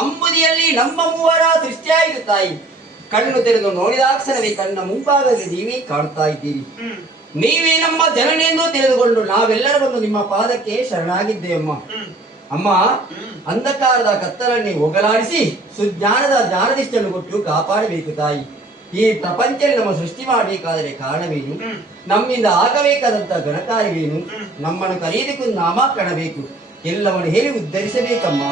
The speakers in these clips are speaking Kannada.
ಅಂಬುದಿಯಲ್ಲಿ ನಮ್ಮ ಮೂವರ ಸೃಷ್ಟಿಯಾಯಿತು ತಾಯಿ. ಕಣ್ಣು ತೆರೆದು ನೋಡಿದಾಕ್ಷಣವೇ ಕಣ್ಣ ಮುಂಭಾಗದಲ್ಲಿ ನೀವೇ ಕಾಣುತ್ತಾ ಇದ್ದೀರಿ. ನೀವೇ ನಮ್ಮ ಜನನೆಂದು ತಿಳಿದುಕೊಂಡು ನಾವೆಲ್ಲರೂ ಬಂದು ನಿಮ್ಮ ಪಾದಕ್ಕೆ ಶರಣಾಗಿದ್ದೇವಮ್ಮ. ಅಮ್ಮ, ಅಂಧಕಾರದ ಕತ್ತಲನ್ನೇ ಹೋಗಲಾಡಿಸಿ ಸುಜ್ಞಾನದ ಜ್ಞಾನದಿಷ್ಟನ್ನು ಕೊಟ್ಟು ಕಾಪಾಡಬೇಕು ತಾಯಿ. ಈ ಪ್ರಪಂಚದಲ್ಲಿ ನಮ್ಮ ಸೃಷ್ಟಿ ಮಾಡಬೇಕಾದರೆ ಕಾರಣವೇನು? ನಮ್ಮಿಂದ ಆಗಬೇಕಾದಂತ ಘನಕಾರ್ಯವೇನು? ನಮ್ಮನ್ನು ಕರೆಯುವುದಕ್ಕೂ ನಾಮ ಕಾಣಬೇಕು. ಎಲ್ಲವನ್ನು ಹೇಳಿ ಉದ್ಧರಿಸಬೇಕಮ್ಮ.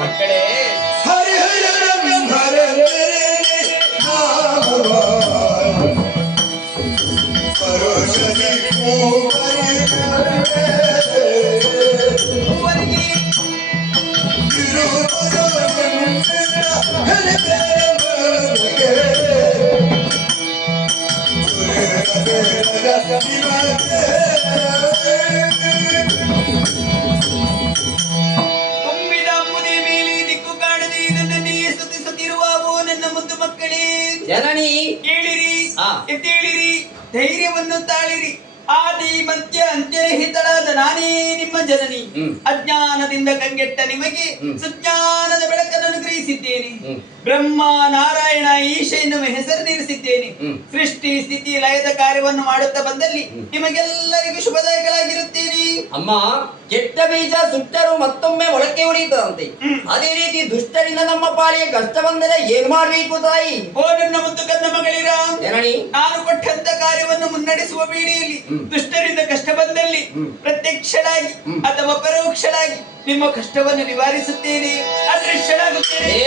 ಜನನಿ ಕೇಳಿರಿ, ಎದ್ದೇಳಿರಿ, ಧೈರ್ಯವನ್ನು ತಾಳಿರಿ. ಆದಿ ಮಧ್ಯ ಅಂತ್ಯರಹಿತಳಾದ ನಾನೇ ನಿಮ್ಮ ಜನನಿ. ಅಜ್ಞಾನದಿಂದ ಕಂಗೆಟ್ಟ ನಿಮಗೆ ಸುಜ್ಞಾನದ ಬೆಳಕನ್ನು ಅನುಗ್ರಹಿಸಿದ್ದೇನೆ. ಬ್ರಹ್ಮ ನಾರಾಯಣ ಈಶ ಎನ್ನುವ ಹೆಸರಿನಿರಿಸಿದ್ದೇನೆ. ಸೃಷ್ಟಿ ಸ್ಥಿತಿ ಲಯದ ಕಾರ್ಯವನ್ನು ಮಾಡುತ್ತಾ ಬಂದಲ್ಲಿ ನಿಮಗೆಲ್ಲರಿಗೂ ಶುಭದಾಯಕಳಾಗಿರುತ್ತೇನೆ. ಅಮ್ಮ, ಕೆಟ್ಟ ಬೀಜ ಸುಟ್ಟರು ಮತ್ತೊಮ್ಮೆ ಮೊಳಕೆ ಹೊಡೆಯುತ್ತದಂತೆ. ಅದೇ ರೀತಿ ದುಷ್ಟರಿಂದ ನಮ್ಮ ಪಾಳಿಗೆ ಕಷ್ಟ ಬಂದರೆ ಏನ್ ಮಾಡಬೇಕು ತಾಯಿ? ಓ ನನ್ನ ಮುದ್ದು ಕನ್ನ ಮಗಳಿರ, ಜನನಿ, ನಾನು ಕೊಟ್ಟಂತ ಕಾರ್ಯವನ್ನು ಮುನ್ನಡೆಸುವ ಬೇಡಿಯಲ್ಲಿ ದುಷ್ಟರಿಂದ ಕಷ್ಟ ಬಂದಲ್ಲಿ ಪ್ರತ್ಯಕ್ಷಳಾಗಿ ಅಥವಾ ಪರೋಕ್ಷಳಾಗಿ ನಿಮ್ಮ ಕಷ್ಟವನ್ನು ನಿವಾರಿಸುತ್ತೇನೆ, ಅದೃಷ್ಟಳಾಗುತ್ತೇನೆ.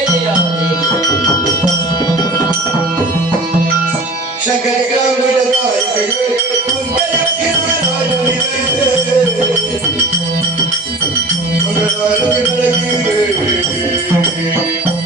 Thank you.